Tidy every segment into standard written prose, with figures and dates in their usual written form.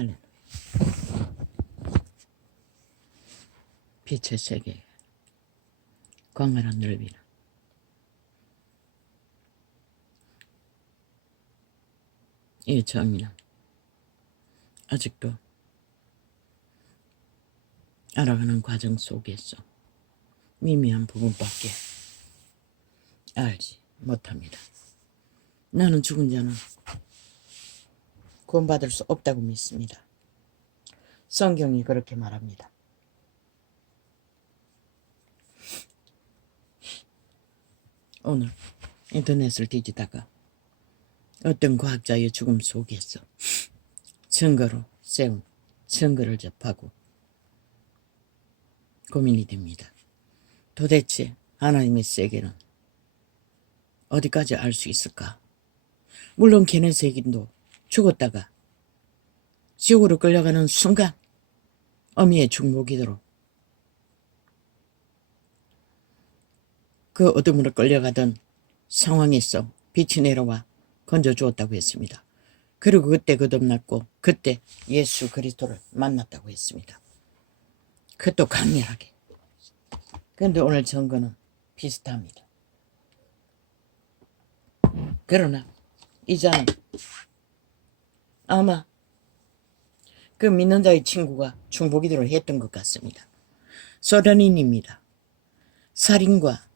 할렐루야. 빛의 세계, 광활한 넓이는 이 정의는 아직도 알아가는 과정 속에서 미미한 부분밖에 알지 못합니다. 나는 죽은 자는 구원받을 수 없다고 믿습니다. 성경이 그렇게 말합니다. 오늘 인터넷을 뒤지다가 어떤 과학자의 죽음 속에서 증거로 세운 증거를 접하고 고민이 됩니다. 도대체 하나님의 세계는 어디까지 알 수 있을까? 물론 게네세인도 죽었다가 지옥으로 끌려가는 순간 어미의 중보기도로 그 어둠으로 끌려가던 상황에서 빛이 내려와 건져주었다고 했습니다. 그리고 그때 거듭났고 그때 예수 그리스도를 만났다고 했습니다. 그것도 강렬하게. 그런데 오늘 증거는 비슷합니다. 그러나 이자는 아마 그 믿는 자의 친구가 중보기도를 했던 것 같습니다. 소련인입니다. 살인과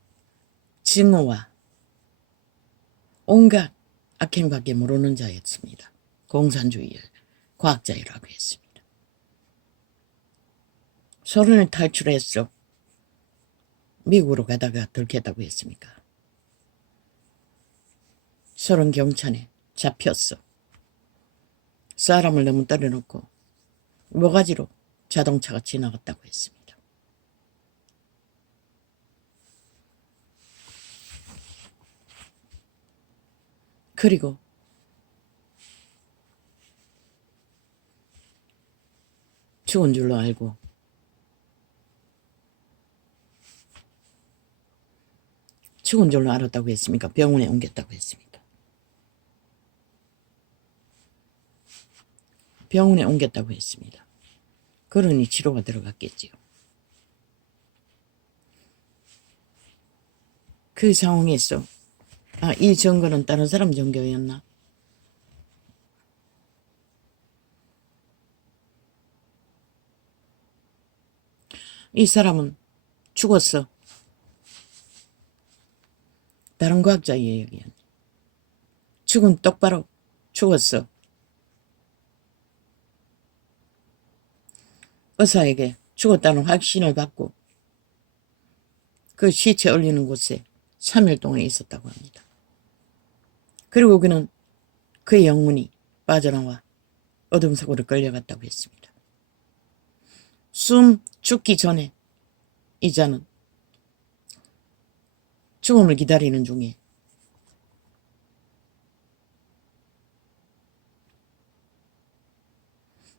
증오와 온갖 악행밖에 모르는 자였습니다. 공산주의의 과학자라고 했습니다. 소련을 탈출해서 미국으로 가다가 들켰다고 했습니까? 소련 경찰에 잡혔어. 사람을 너무 때려놓고 모가지로 자동차가 지나갔다고 했습니다. 그리고 죽은 줄로 알고 죽은 줄로 알았다고 했습니까? 병원에 옮겼다고 했습니까? 병원에 옮겼다고 했습니다. 그러니 치료가 들어갔겠지요. 그 상황에서 이 증거는 다른 사람 증거였나? 이 사람은 죽었어. 다른 과학자의 이야기였네. 죽은 똑바로 죽었어. 의사에게 죽었다는 확신을 받고 그 시체 올리는 곳에 3일 동안 있었다고 합니다. 그리고 그는 그의 영혼이 빠져나와 어둠 속으로 끌려갔다고 했습니다. 숨 죽기 전에 이자는 죽음을 기다리는 중에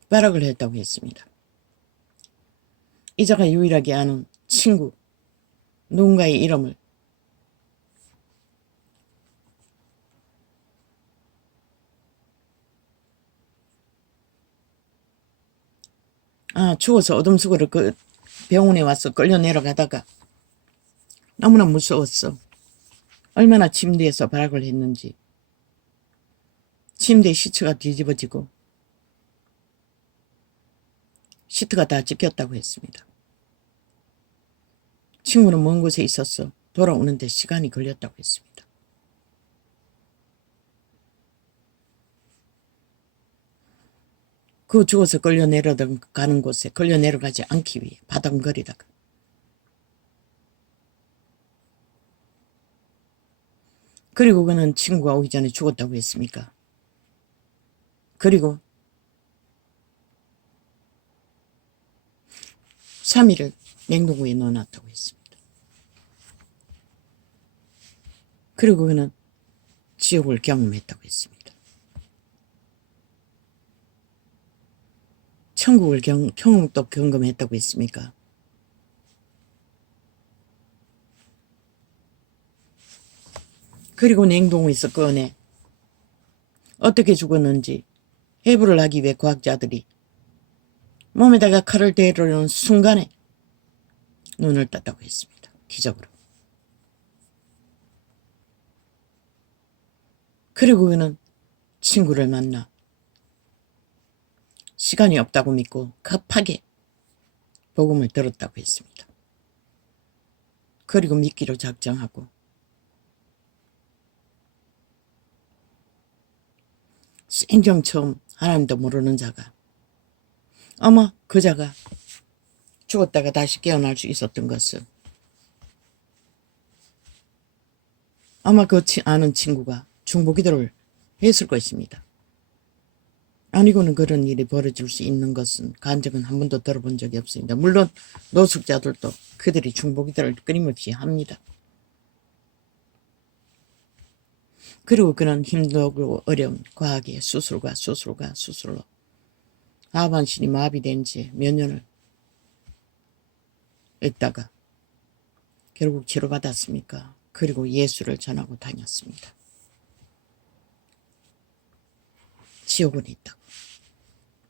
발악을 했다고 했습니다. 이자가 유일하게 아는 친구, 누군가의 이름을 죽어서 어둠 속으로 그 병원에 와서 끌려 내려가다가 너무나 무서웠어. 얼마나 침대에서 발악을 했는지. 침대 시트가 뒤집어지고 시트가 다 찢겼다고 했습니다. 친구는 먼 곳에 있었어. 돌아오는데 시간이 걸렸다고 했습니다. 그 죽어서 끌려 내려가는 곳에 끌려 내려가지 않기 위해 바닥거리다가 그리고 그는 친구가 오기 전에 죽었다고 했습니까? 그리고 3일을 냉동고에 넣어놨다고 했습니다. 그리고 그는 지옥을 경험했다고 했습니다. 천국을 경험도 경험했다고 했습니까? 그리고 냉동고에서 꺼내 어떻게 죽었는지 해부를 하기 위해 과학자들이 몸에다가 칼을 대려는 순간에 눈을 떴다고 했습니다. 기적으로. 그리고 그는 친구를 만나 시간이 없다고 믿고 급하게 복음을 들었다고 했습니다. 그리고 믿기로 작정하고 생전 처음 하나님도 모르는 자가 아마 그 자가 죽었다가 다시 깨어날 수 있었던 것은 아마 그 아는 친구가 중보기도를 했을 것입니다. 아니고는 그런 일이 벌어질 수 있는 것은 간증은 한 번도 들어본 적이 없습니다. 물론 노숙자들도 그들이 중보기도를 끊임없이 합니다. 그리고 그는 힘들고 어려운 과학의 수술로 하반신이 마비된 지 몇 년을 있다가 결국 치료받았습니까? 그리고 예수를 전하고 다녔습니다. 지옥은 있다고.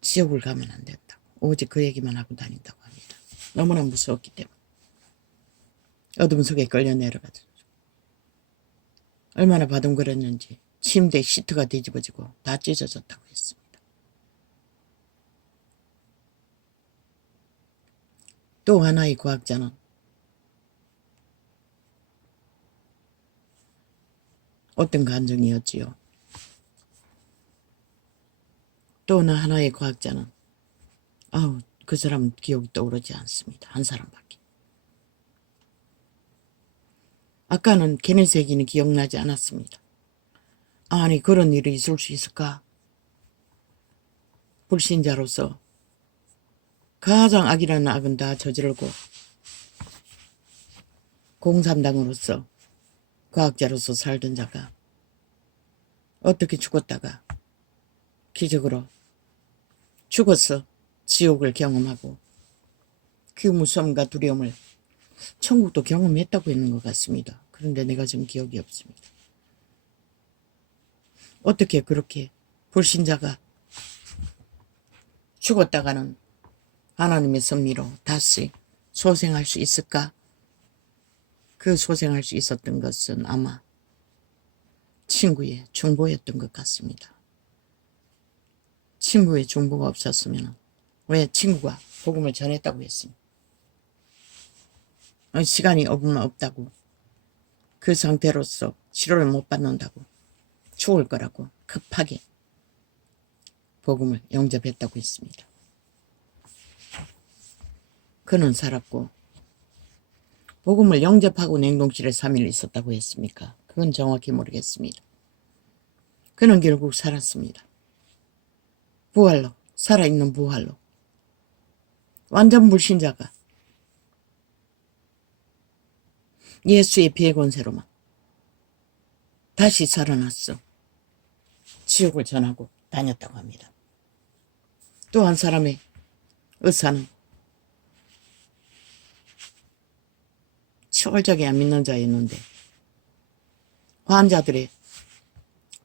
지옥을 가면 안 됐다고. 오직 그 얘기만 하고 다닌다고 합니다. 너무나 무서웠기 때문에. 어둠 속에 끌려 내려가죠. 얼마나 바둥거렸는지 침대 시트가 뒤집어지고 다 찢어졌다고 했습니다. 또 하나의 과학자는 어떤 감정이었지요. 또 하나의 과학자는 그 사람 기억이 떠오르지 않습니다. 한 사람밖에. 아까는 걔네 얘기는 기억나지 않았습니다. 아니 그런 일이 있을 수 있을까? 불신자로서 가장 악이라는 악은 다 저지르고 공산당으로서 과학자로서 살던 자가 어떻게 죽었다가 기적으로 죽어서 지옥을 경험하고 그 무서움과 두려움을 천국도 경험했다고 했는 것 같습니다. 그런데 내가 지금 기억이 없습니다. 어떻게 그렇게 불신자가 죽었다가는 하나님의 섭리로 다시 소생할 수 있을까? 그 소생할 수 있었던 것은 아마 친구의 중보였던 것 같습니다. 친구의 중보가 없었으면 왜 친구가 복음을 전했다고 했습니까? 시간이 없다고 그 상태로서 치료를 못 받는다고 죽을 거라고 급하게 복음을 영접했다고 했습니다. 그는 살았고 복음을 영접하고 냉동실에 3일 있었다고 했습니까? 그건 정확히 모르겠습니다. 그는 결국 살았습니다. 부활로, 살아있는 부활로. 완전 불신자가 예수의 비의 권세로만 다시 살아났어. 지옥을 전하고 다녔다고 합니다. 또 한 사람의 의사는 철저하게 안 믿는 자였는데 환자들의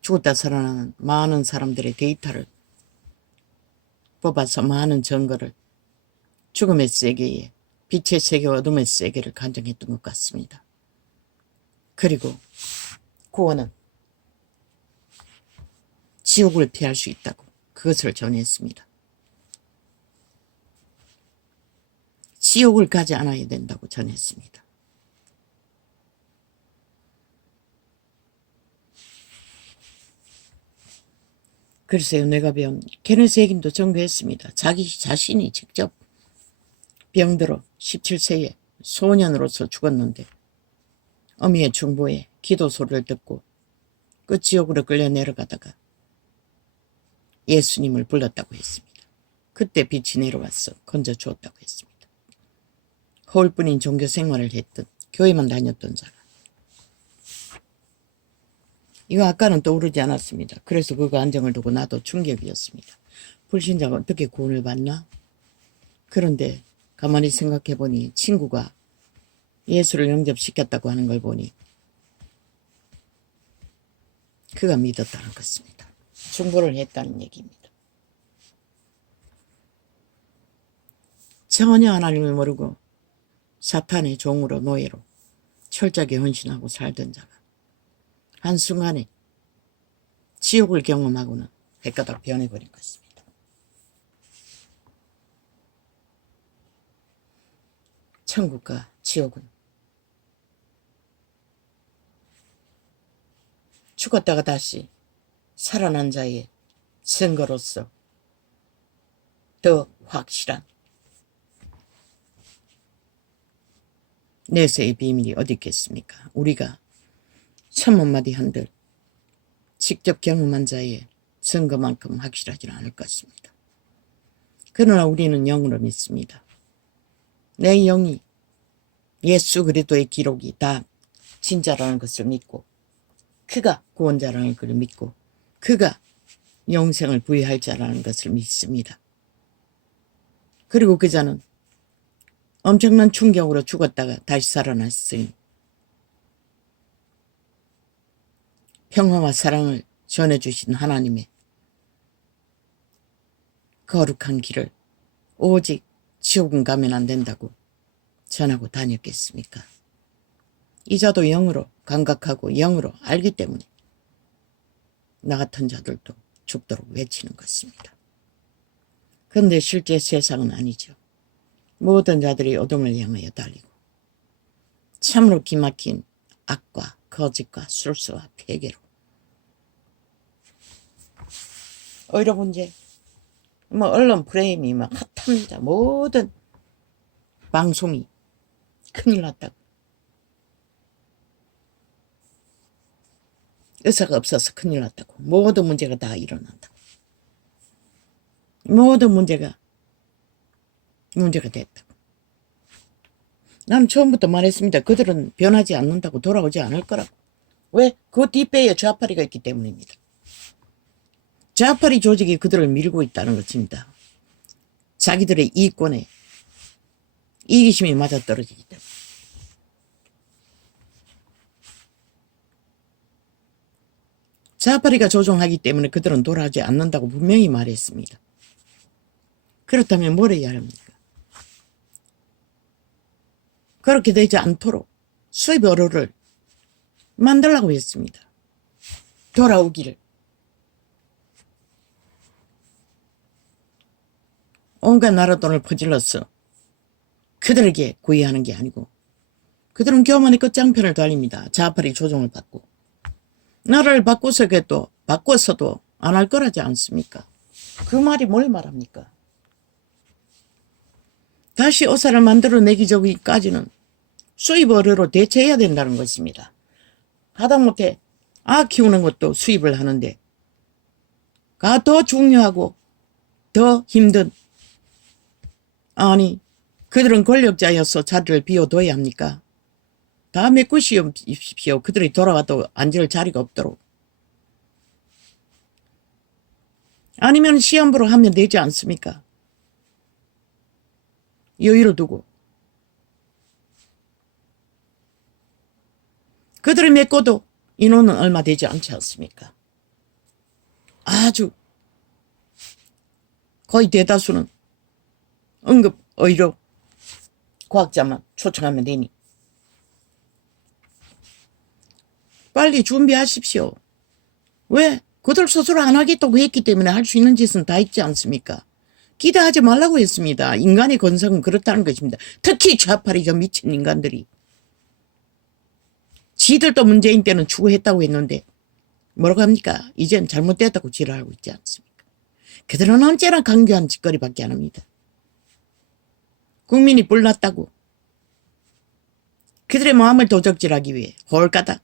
죽었다 살아나는 많은 사람들의 데이터를 뽑아서 많은 증거를 죽음의 세계에 빛의 세계, 어둠의 세계를 간증했던 것 같습니다. 그리고 구원은 지옥을 피할 수 있다고 그것을 전했습니다. 지옥을 가지 않아야 된다고 전했습니다. 글쎄요, 내가 배운 케네스 핵인도 전교했습니다. 자기 자신이 직접 병들어 17세에 소년으로서 죽었는데 어미의 중보에 기도 소리를 듣고 그 지옥으로 끌려 내려가다가 예수님을 불렀다고 했습니다. 그때 빛이 내려와서 건져 주었다고 했습니다. 허울뿐인 종교 생활을 했던 교회만 다녔던 자가 이거 아까는 떠오르지 않았습니다. 그래서 그 안정을 두고 나도 충격이었습니다. 불신자가 어떻게 구원을 받나? 그런데 가만히 생각해 보니 친구가 예수를 영접시켰다고 하는 걸 보니 그가 믿었다는 것입니다. 중보를 했다는 얘기입니다. 전혀 하나님을 모르고 사탄의 종으로 노예로 철저하게 헌신하고 살던 자가 한순간에 지옥을 경험하고는 헷가닥 변해버린 것입니다. 천국과 지옥은 죽었다가 다시 살아난 자의 증거로서 더 확실한 내세의 비밀이 어디 있겠습니까? 우리가 천만마디 한들 직접 경험한 자의 증거만큼 확실하지는 않을 것입니다. 그러나 우리는 영으로 믿습니다. 내 영이 예수 그리스도의 기록이 다 진짜라는 것을 믿고 그가 구원자라는 것을 믿고 그가 영생을 부여할 자라는 것을 믿습니다. 그리고 그 자는 엄청난 충격으로 죽었다가 다시 살아났으니 평화와 사랑을 전해주신 하나님의 거룩한 길을 오직 지옥은 가면 안 된다고 전하고 다녔겠습니까? 이자도 영으로 감각하고 영으로 알기 때문에 나 같은 자들도 죽도록 외치는 것입니다. 그런데 실제 세상은 아니죠. 모든 자들이 어둠을 향하여 달리고 참으로 기막힌 악과 거짓과 술수와 폐괴로 오히려 문제 언론 프레임이 막 핫합니다. 모든 방송이 큰일 났다고. 의사가 없어서 큰일 났다고. 모든 문제가 다 일어난다고. 모든 문제가 됐다고. 난 처음부터 말했습니다. 그들은 변하지 않는다고, 돌아오지 않을 거라고. 왜? 그 뒷배에 좌파리가 있기 때문입니다. 좌파리 조직이 그들을 밀고 있다는 것입니다. 자기들의 이권에 이기심이 맞아떨어지기 때문에. 좌파리가 조종하기 때문에 그들은 돌아오지 않는다고 분명히 말했습니다. 그렇다면 뭘 해야 합니까? 그렇게 되지 않도록 수입 어로를 만들라고 했습니다. 돌아오기를. 온갖 나라 돈을 퍼질러서 그들에게 구애하는 게 아니고 그들은 교만의 끝장편을 달립니다. 좌파리 조종을 받고. 나라를 바꿔서도 안 할 거라지 않습니까? 그 말이 뭘 말합니까? 다시 의사를 만들어내기 전까지는 수입 어뢰로 대체해야 된다는 것입니다. 하다못해 키우는 것도 수입을 하는데 더 중요하고 더 힘든 그들은 권력자여서 자리를 비워둬야 합니까? 다 메꾸십시오. 그들이 돌아와도 앉을 자리가 없도록. 아니면 시험부로 하면 되지 않습니까? 여유를 두고. 그들이 메꿔도 인원은 얼마 되지 않지 않습니까? 아주 거의 대다수는 응급 의료 과학자만 초청하면 되니 빨리 준비하십시오. 왜? 그들 스스로 안 하겠다고 했기 때문에 할 수 있는 짓은 다 있지 않습니까? 기대하지 말라고 했습니다. 인간의 건성은 그렇다는 것입니다. 특히 좌파리 저 미친 인간들이. 지들도 문재인 때는 추구했다고 했는데 뭐라고 합니까? 이젠 잘못됐다고 지랄하고 있지 않습니까? 그들은 언제나 강교한 짓거리밖에 안 합니다. 국민이 불났다고 그들의 마음을 도적질하기 위해 홀가닥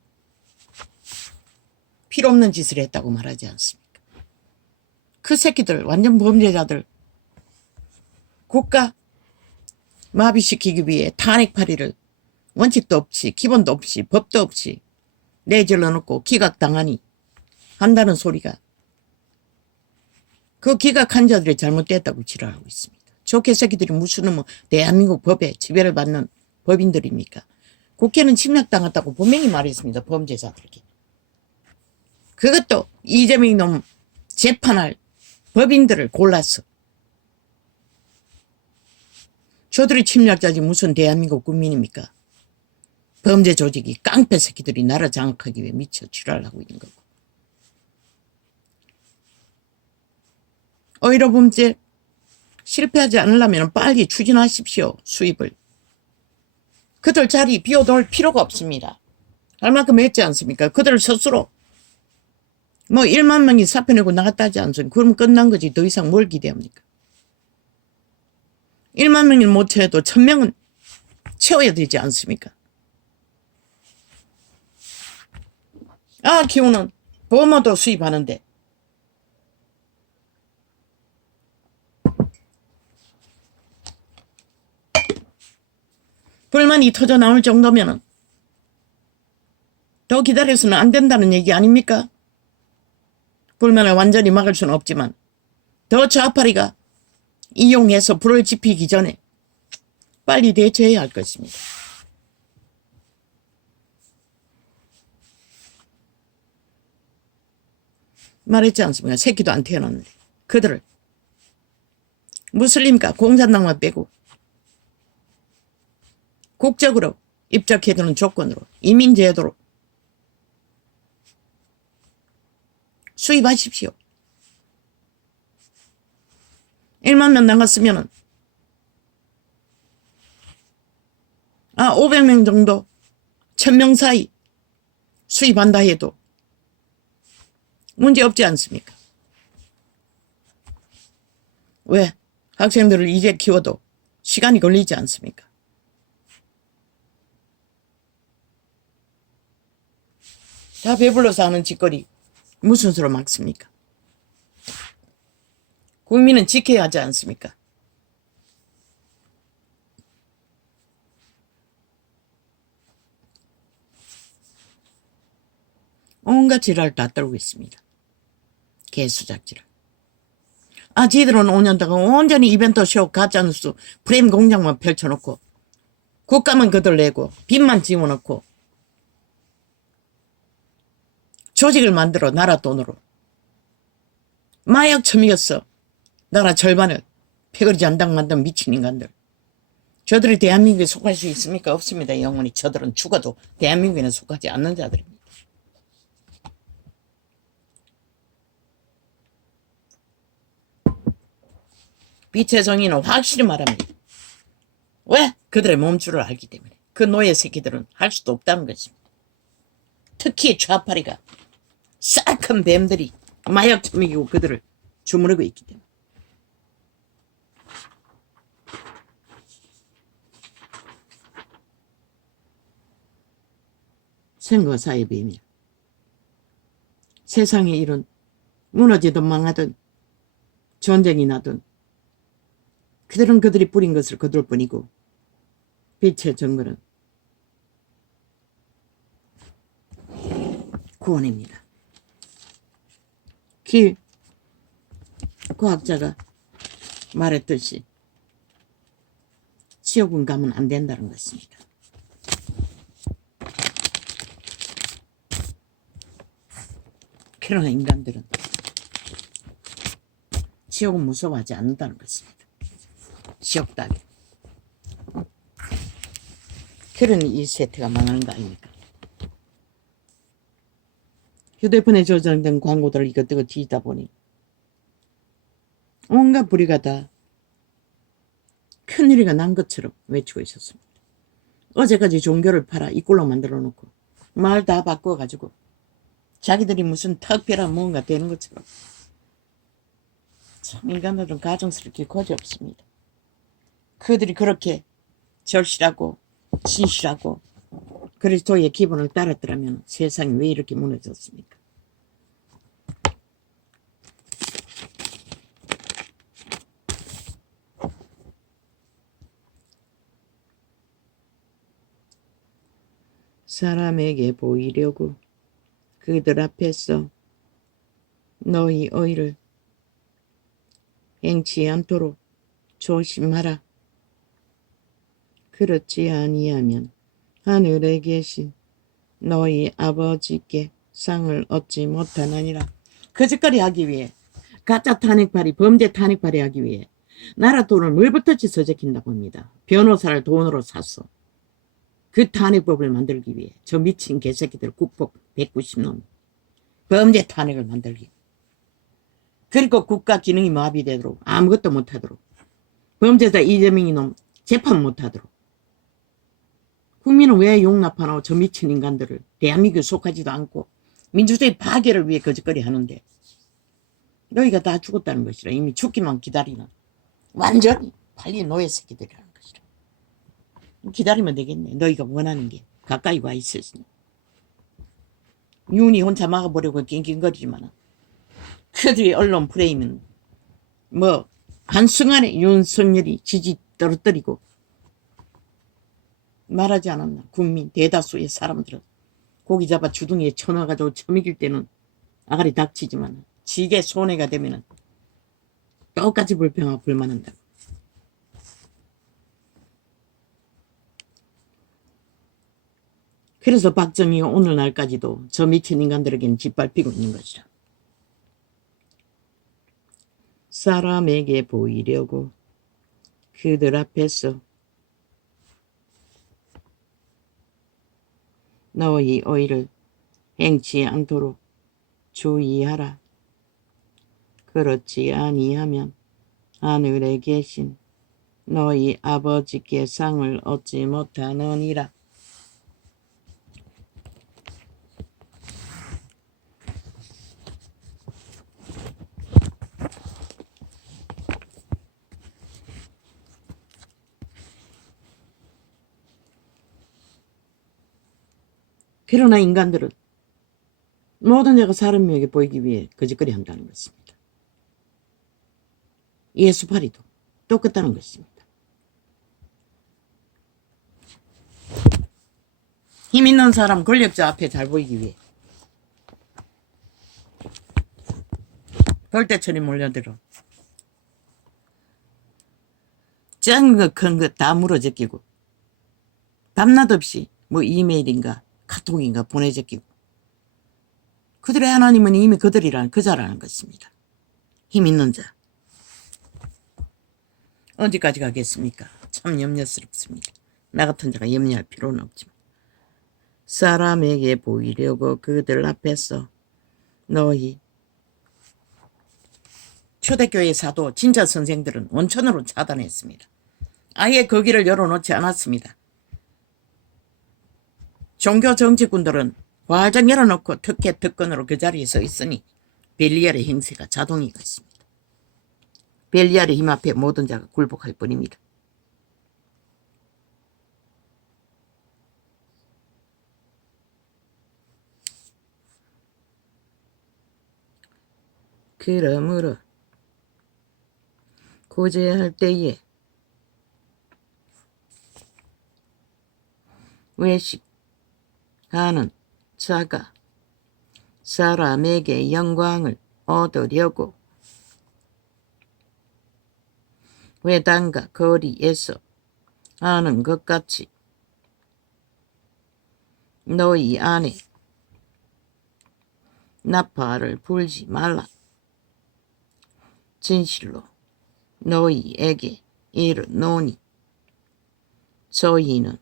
필요 없는 짓을 했다고 말하지 않습니까? 그 새끼들 완전 범죄자들 국가 마비시키기 위해 탄핵파리를 원칙도 없이 기본도 없이 법도 없이 내질러 놓고 기각당하니 한다는 소리가 그 기각한 자들이 잘못됐다고 지랄하고 있습니다. 저 개새끼들이 무슨 대한민국 법에 지배를 받는 법인들입니까? 국회는 침략당했다고 분명히 말했습니다. 범죄자들에게. 그것도 이재명 놈 재판할 법인들을 골라서 저들이 침략자지 무슨 대한민국 국민입니까? 범죄 조직이 깡패 새끼들이 나라 장악하기 위해 미쳐 지랄하고 있는 거고. 오히려 범죄 실패하지 않으려면 빨리 추진하십시오. 수입을. 그들 자리 비워둘 필요가 없습니다. 할 만큼 했지 않습니까? 그들 스스로 뭐 1만 명이 사표 내고 나갔다 하지 않습니까? 그럼 끝난 거지. 더 이상 뭘 기대합니까? 1만 명을 못 채워도 1000명은 채워야 되지 않습니까? 키우는 버머도 수입하는데 불만이 터져 나올 정도면 더 기다려서는 안 된다는 얘기 아닙니까? 불만을 완전히 막을 수는 없지만 더 좌파리가 이용해서 불을 지피기 전에 빨리 대처해야 할 것입니다. 말했지 않습니까? 새끼도 안 태어났는데 그들을 무슬림과 공산당만 빼고 국적으로 입적해두는 조건으로 이민제도로 수입하십시오. 1만 명 나갔으면은 500명 정도 1000명 사이 수입한다 해도 문제 없지 않습니까? 왜? 학생들을 이제 키워도 시간이 걸리지 않습니까? 다 배불러서 하는 짓거리 무슨 수로 막습니까? 국민은 지켜야 하지 않습니까? 온갖 지랄을 다 떨고 있습니다. 개수작지를. 지들은 5년 동안 온전히 이벤트 쇼 가짜뉴스 프레임 공장만 펼쳐놓고 국가만 그들 내고 빚만 지워놓고 조직을 만들어 나라 돈으로 마약 처미였어. 나라 절반을 패거리 잔당 만든 미친 인간들. 저들이 대한민국에 속할 수 있습니까? 없습니다. 영원히 저들은 죽어도 대한민국에는 속하지 않는 자들입니다. 빛의 정의는 확실히 말합니다. 왜? 그들의 몸줄을 알기 때문에. 그 노예 새끼들은 할 수도 없다는 것입니다. 특히 좌파리가 싹큰 뱀들이 마약 처먹이고 그들을 주무르고 있기 때문에. 선거사의 비밀. 세상에 이런 무너지든 망하든 전쟁이 나든 그들은 그들이 뿌린 것을 거둘 뿐이고 빛의 정글은 구원입니다. 길 과학자가 말했듯이 지옥은 가면 안 된다는 것입니다. 그러나 인간들은 지옥은 무서워하지 않는다는 것입니다. 지옥 따위. 그러니 이 세태가 망하는 거 아닙니까? 휴대폰에 저장된 광고들을 이것저것 뒤지다 보니 온갖 불의가 다 큰일이가 난 것처럼 외치고 있었습니다. 어제까지 종교를 팔아 이 꼴로 만들어 놓고 말 다 바꿔가지고 자기들이 무슨 특별한 뭔가 되는 것처럼. 참 인간들은 가정스럽게 거지없습니다. 그들이 그렇게 절실하고 진실하고 그리스도의 기본을 따랐더라면 세상이 왜 이렇게 무너졌습니까? 사람에게 보이려고 그들 앞에서 너희 의를 행치 않도록 조심하라. 그렇지 아니하면 하늘에 계신 너희 아버지께 상을 얻지 못하느니라. 거짓거리 하기 위해, 가짜 탄핵발이 범죄 탄핵발이 하기 위해 나라 돈을 뭘부터지 서적힌다고 합니다. 변호사를 돈으로 샀어. 그 탄핵법을 만들기 위해 저 미친 개새끼들 국법 190놈 범죄 탄핵을 만들기. 그리고 국가 기능이 마비되도록 아무것도 못하도록 범죄자 이재명 이놈 재판 못하도록. 국민은 왜 용납하나 저 미친 인간들을. 대한민국에 속하지도 않고 민주주의 파괴를 위해 거짓거리 하는데 너희가 다 죽었다는 것이라. 이미 죽기만 기다리는 완전히 팔린 노예 새끼들이라는 것이라. 기다리면 되겠네. 너희가 원하는 게 가까이 와 있었으니. 윤이 혼자 막아보려고 낑낑거리지만 그들의 언론 프레임은 뭐 한순간에 윤석열이 지지 떨어뜨리고 말하지 않았나. 국민 대다수의 사람들은 고기 잡아 주둥이에 쳐넣어가지고 처먹일 때는 아가리 닥치지만 지게 손해가 되면은 똑같이 불평하고 불만한다. 그래서 박정희가 오늘날까지도 저 미친 인간들에게는 짓밟히고 있는 것이라. 사람에게 보이려고 그들 앞에서 너희 어이를 행치 않도록 주의하라. 그렇지 아니하면 하늘에 계신 너희 아버지께 상을 얻지 못하느니라. 그러나 인간들은 모든 죄가 사람에게 보이기 위해 거짓거리 한다는 것입니다. 예수파리도 똑같다는 것입니다. 힘 있는 사람 권력자 앞에 잘 보이기 위해 돌대처럼 몰려들어 작은 것 큰 것 다 물어제끼고 밤낮 없이 뭐 이메일인가 카톡인가 보내제끼고 그들의 하나님은 이미 그들이라는 그자라는 것입니다. 힘 있는 자. 언제까지 가겠습니까? 참 염려스럽습니다. 나 같은 자가 염려할 필요는 없지만 사람에게 보이려고 그들 앞에서 너희 초대교회 사도 진짜 선생들은 원천으로 차단했습니다. 아예 거기를 열어놓지 않았습니다. 종교 정치꾼들은 과정 열어놓고 특혜 특권으로 그 자리에 서 있으니 벨리알의 행세가 자동이 있습니다. 벨리알의 힘 앞에 모든 자가 굴복할 뿐입니다. 그러므로 구제할 때에 외식하는 자가 사람에게 영광을 얻으려고 회당과 거리에서 하는 것 같이 너희 안에 나팔을 불지 말라. 진실로 너희에게 이르노니 저희는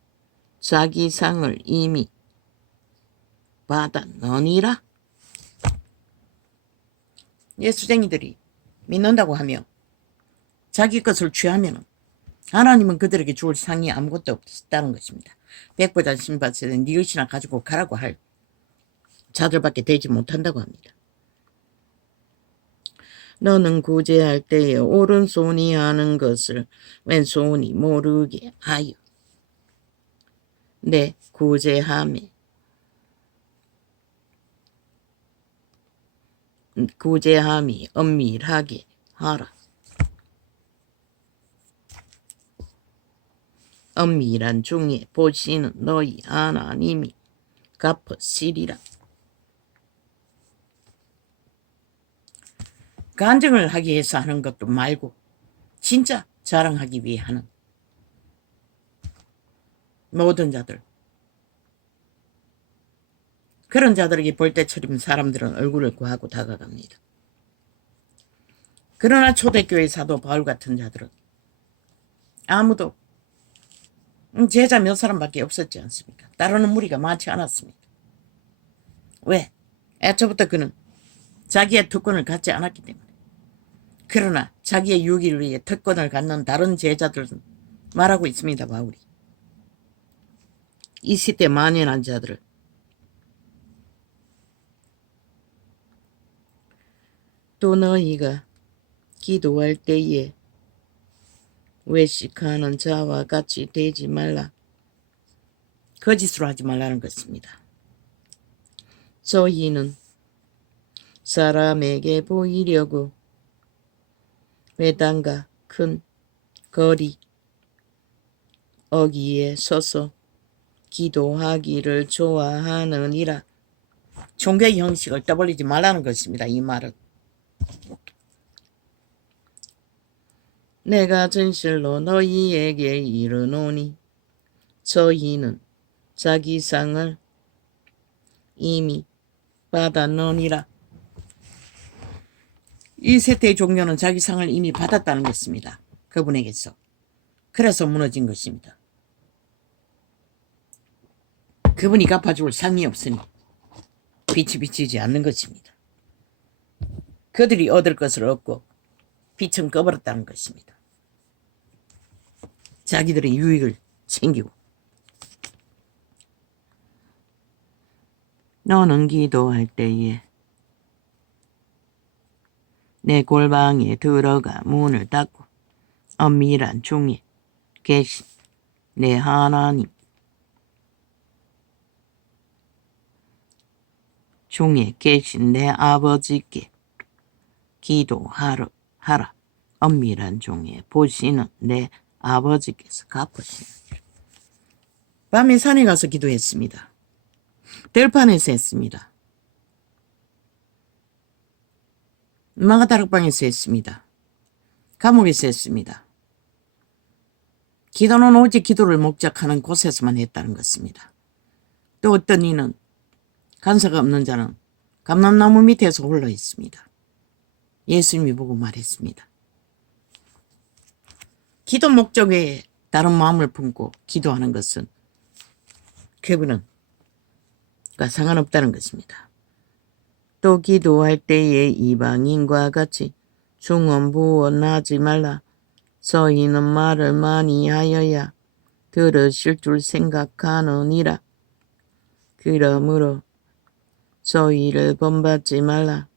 자기 상을 이미 받았느니라. 예수쟁이들이 믿는다고 하며 자기 것을 취하면 하나님은 그들에게 줄 상이 아무것도 없다는 것입니다. 백보자 신바세는 네 것이나 가지고 가라고 할 자들밖에 되지 못한다고 합니다. 너는 구제할 때에 오른손이 하는 것을 왼손이 모르게 하여 내 구제함이 엄밀하게 하라. 엄밀한 중에 보시는 너희 하나님이 갚으시리라. 간증을 하기 위해서 하는 것도 말고 진짜 자랑하기 위해 하는 모든 자들, 그런 자들에게 볼 때처럼 사람들은 얼굴을 구하고 다가갑니다. 그러나 초대교회 사도 바울 같은 자들은 아무도 제자 몇 사람밖에 없었지 않습니까? 따르는 무리가 많지 않았습니다. 왜? 애초부터 그는 자기의 특권을 갖지 않았기 때문에. 그러나 자기의 유기를 위해 특권을 갖는 다른 제자들은 말하고 있습니다. 바울이. 이 시대 만연한 자들을 또 너희가 기도할 때에 외식하는 자와 같이 되지 말라. 거짓으로 하지 말라는 것입니다. 저희는 사람에게 보이려고 회당과 큰 거리 어귀에 서서 기도하기를 좋아하느니라. 종교의 형식을 떠벌리지 말라는 것입니다. 이 말은. 내가 진실로 너희에게 이르노니 저희는 자기 상을 이미 받았느니라. 이 세대의 종교는 자기 상을 이미 받았다는 것입니다. 그분에게서. 그래서 무너진 것입니다. 그분이 갚아줄 상이 없으니 빛이 비치지 않는 것입니다. 그들이 얻을 것을 얻고 빛은 꺼버렸다는 것입니다. 자기들의 유익을 챙기고. 너는 기도할 때에 내 골방에 들어가 문을 닫고 엄밀한 중에 계신 내 하나님 중에 계신 내 아버지께 기도하라. 엄밀한 중에 보시는 내 아버지께서 갚으시느니라. 밤에 산에 가서 기도했습니다. 들판에서 했습니다. 마가다락방에서 했습니다. 감옥에서 했습니다. 기도는 오직 기도를 목적하는 곳에서만 했다는 것입니다. 또 어떤 이는 간사가 없는 자는 감람나무 밑에서 홀로 있습니다. 예수님이 보고 말했습니다. 기도 목적 외에 다른 마음을 품고 기도하는 것은 그분과 상관없다는 것입니다. 또 기도할 때에 이방인과 같이 중언부언하지 말라. 저희는 말을 많이 하여야 들으실 줄 생각하느니라. 그러므로 저희를 본받지 말라.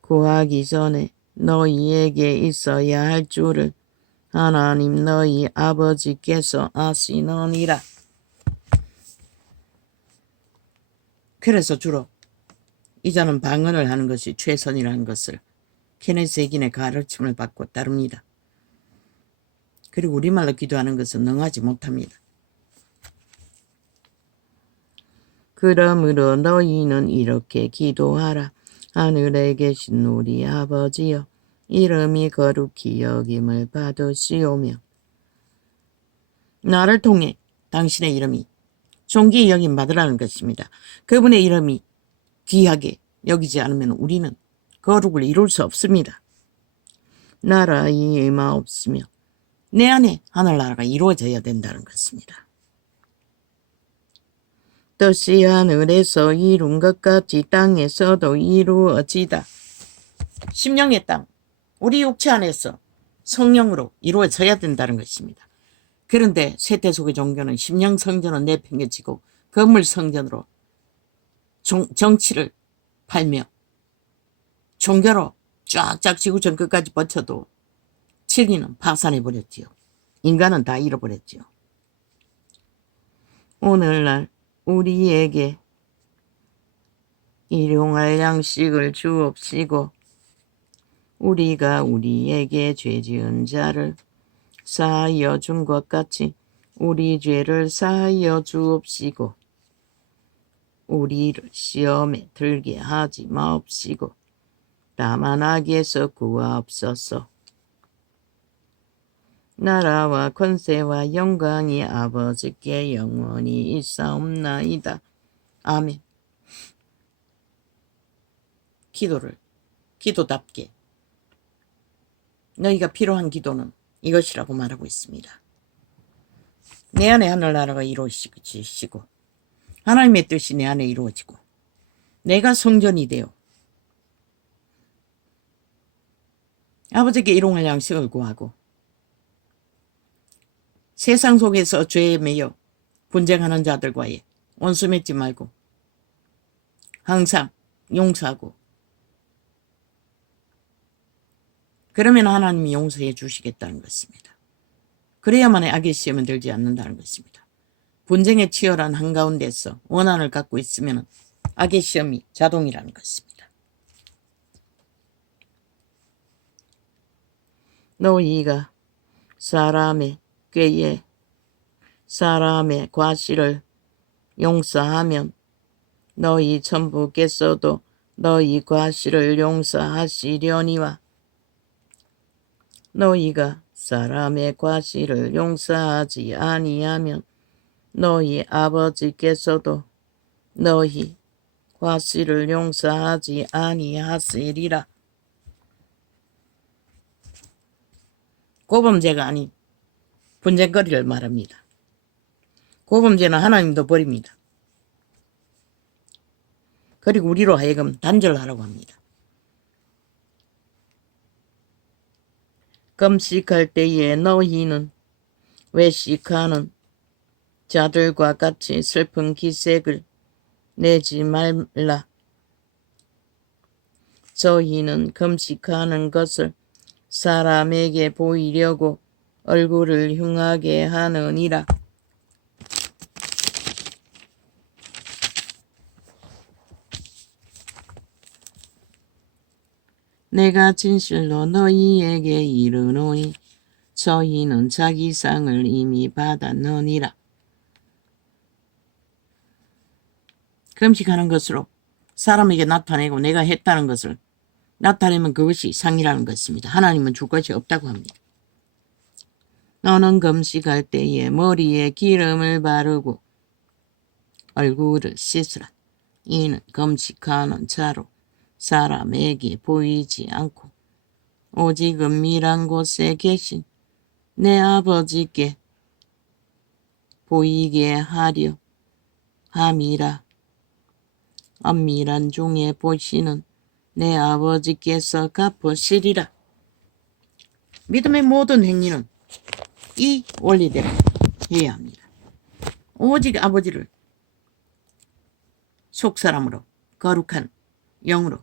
구하기 전에 너희에게 있어야 할 줄을 하나님 너희 아버지께서 아시느니라. 그래서 주로 이자는 방언을 하는 것이 최선이라는 것을 케네스 에긴의 가르침을 받고 따릅니다. 그리고 우리말로 기도하는 것은 능하지 못합니다. 그러므로 너희는 이렇게 기도하라. 하늘에 계신 우리 아버지여, 이름이 거룩히 여김을 받으시오며 나를 통해 당신의 이름이 존귀히 여김 받으라는 것입니다. 그분의 이름이 귀하게 여기지 않으면 우리는 거룩을 이룰 수 없습니다. 나라의 임하옵시며 내 안에 하늘나라가 이루어져야 된다는 것입니다. 뜻이 하늘에서 이룬 것 같이 땅에서도 이루어지다. 심령의 땅, 우리 육체 안에서 성령으로 이루어져야 된다는 것입니다. 그런데 세대 속의 종교는 심령 성전은 내팽개치고 건물 성전으로 정치를 팔며 종교로 쫙쫙 지구촌 끝까지 뻗쳐도 진리는 파산해버렸지요. 인간은 다 잃어버렸지요. 오늘날 우리에게 일용할 양식을 주옵시고 우리가 우리에게 죄 지은 자를 사하여 준 것 같이 우리 죄를 사하여 주옵시고 우리를 시험에 들게 하지 마옵시고 다만 악에서 구하옵소서. 나라와 권세와 영광이 아버지께 영원히 있사옵나이다. 아멘. 기도를 기도답게 너희가 필요한 기도는 이것이라고 말하고 있습니다. 내 안에 하늘나라가 이루어지시고 하나님의 뜻이 내 안에 이루어지고 내가 성전이 되어 아버지께 일용할 양식을 구하고 세상 속에서 죄에 매여 분쟁하는 자들과의 원수 맺지 말고 항상 용서하고 그러면 하나님이 용서해 주시겠다는 것입니다. 그래야만 악의 시험에 들지 않는다는 것입니다. 분쟁에 치열한 한가운데서 원한을 갖고 있으면 악의 시험이 자동이라는 것입니다. 너희가 사람의 꾀에 사람의 과실을 용서하면 너희 천부께서도 너희 과실을 용서하시려니와 너희가 사람의 과실을 용서하지 아니하면 너희 아버지께서도 너희 과실을 용서하지 아니하시리라. 고범죄가 아닌 분쟁거리를 말합니다. 고범죄는 하나님도 버립니다. 그리고 우리로 하여금 단절하라고 합니다. 금식할 때에 너희는 외식하는 자들과 같이 슬픈 기색을 내지 말라. 저희는 금식하는 것을 사람에게 보이려고 얼굴을 흉하게 하느니라. 내가 진실로 너희에게 이르노니 저희는 자기 상을 이미 받았느니라. 금식하는 것으로 사람에게 나타내고 내가 했다는 것을 나타내면 그것이 상이라는 것입니다. 하나님은 줄 것이 없다고 합니다. 너는 금식할 때에 머리에 기름을 바르고 얼굴을 씻으라. 이는 금식하는 자로 사람에게 보이지 않고 오직 은밀한 곳에 계신 내 아버지께 보이게 하려 함이라. 은밀한 중에 보시는 내 아버지께서 갚으시리라. 믿음의 모든 행위는 이 원리대로 해야 합니다. 오직 아버지를 속사람으로 거룩한 영으로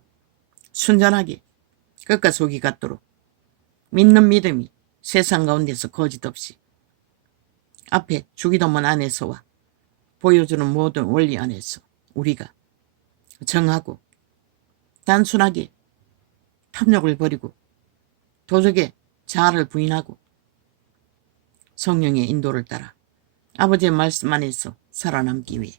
순전하게 끝과 속이 같도록 믿는 믿음이 세상 가운데서 거짓 없이 앞에 주기도문 안에서와 보여주는 모든 원리 안에서 우리가 정하고 단순하게 탐욕을 버리고 도적의 자아를 부인하고 성령의 인도를 따라 아버지의 말씀 안에서 살아남기 위해